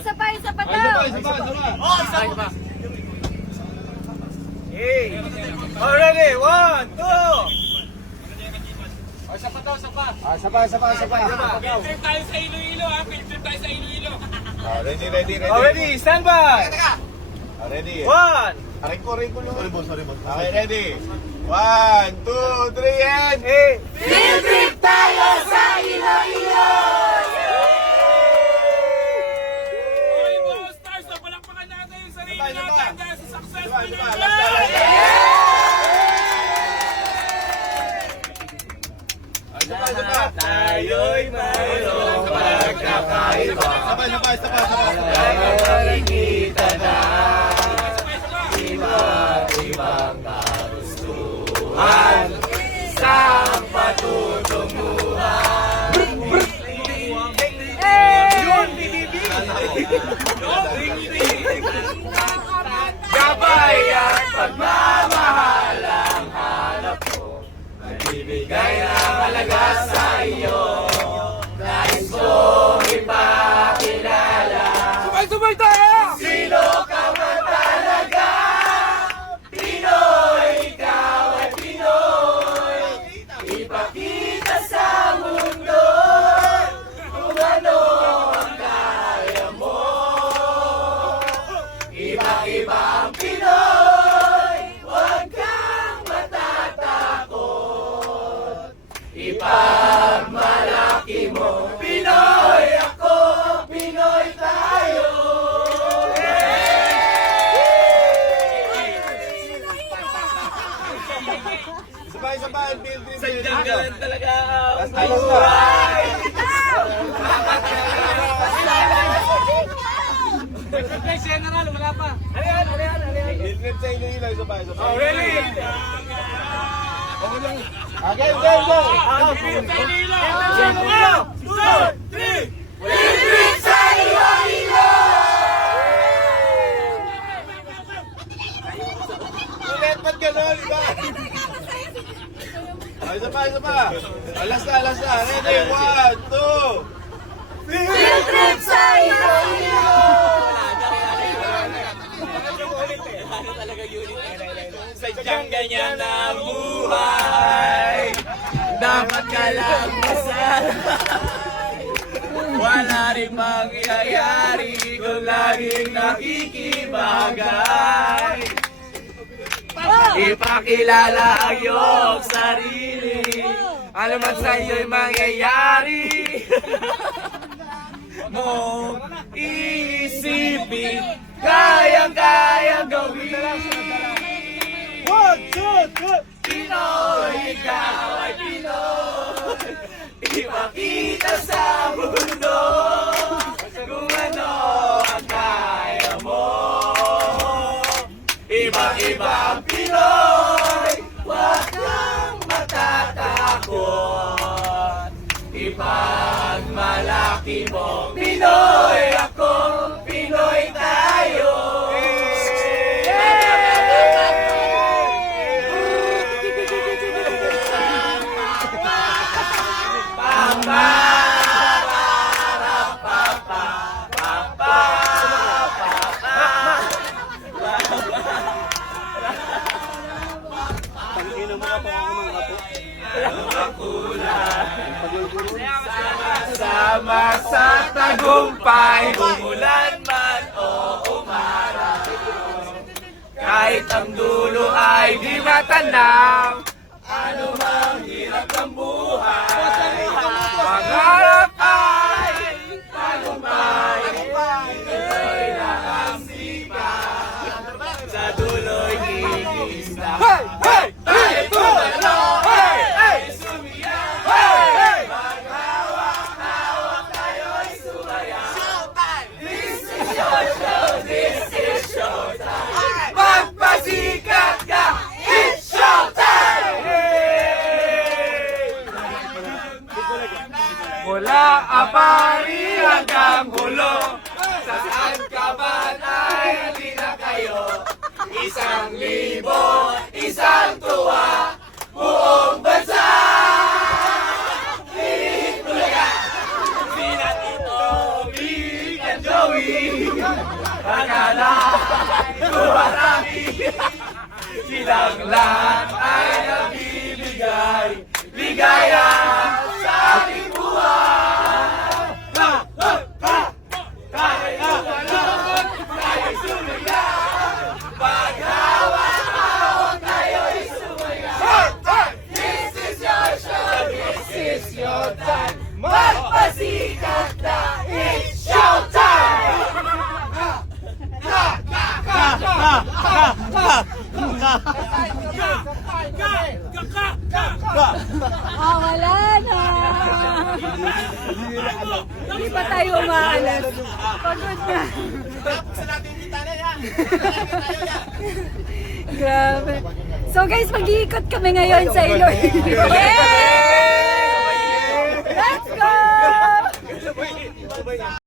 isa pa, isa pa daw. isa pa, isa pa. Oh, isa pa. Hey. Already, one, two. Ay, isa pa daw, isa pa. Ah, isa pa, isa pa, isa pa. Field trip tayo sa Iloilo ha. Field trip tayo sa Iloilo. Ah, ready, ready, ready. Already, stand by. Ah, ready. One. Aray ko, aray ko lang. Sorry, boss, sorry, boss. Okay, ready. One, two, three, and... Hey. Field trip tayo sa Iloilo! Okay, mga stars. So, palakpakan natin yung sarili Sabay, sabay. natin dahil sa success Sabay, na sabay. natin. Last na, last na. Pa. Tayo'y mayroong pagkakaiba. Sabay, sabay, sabay, sabay. Nakikita na Sabay, sabay. iba't ibang kagustuhan. Isang patutunguhan. Yun, BBB! Gabay Ipagmalaki mo, Pinoy ako, Pinoy tayo. Sabay, sabay, build, build, build. Sadyang gawin talaga na. buhay. General, wala pa. Ano ano ano yan? Build, build sa inyo ilaw, sabay, sabay. Oh, ready? Ah, game, game, game. Ah, Field sa Iloilo. Two, three. Ulit, ba't gano'n, iba? Isa pa, isa pa. Ah, last na, last na. Ready, one, two. Field trip sa Iloilo! Sadyang ganyan ang buhay. Dapat ka lang masanay Wala rin mangyayari Kung laging nakikibagay. Ipakilala ang iyong sarili. Ano man sa iyo'y mangyayari. Mong iisipin Kayang-kayang Pinoy, ikaw ay Pinoy. Ipakita sa mundo Kung ano ang kaya mo. Iba-iba ang Pinoy Huwag kang matatakot Ipagmalaki mo Pinoy ako, Sama sa tagumpay, umulan man o umaraw. Kahit ang dulo ay di matanaw, Mula apari hanggang hulo, saan ka ba na kayo? Isang libo, isang tuwa, buong bansa! Hihimulaga! Sina Tito, Big and Joey, akala ko marami, silang lahat ay nabibigay, ligaya! Time! Magpasikat na! It's showtime! Ah, wala na. Hindi pa tayo umaalas. Pagod na. Grabe. So guys, mag-iikot kami ngayon sa Iloilo. Let's go!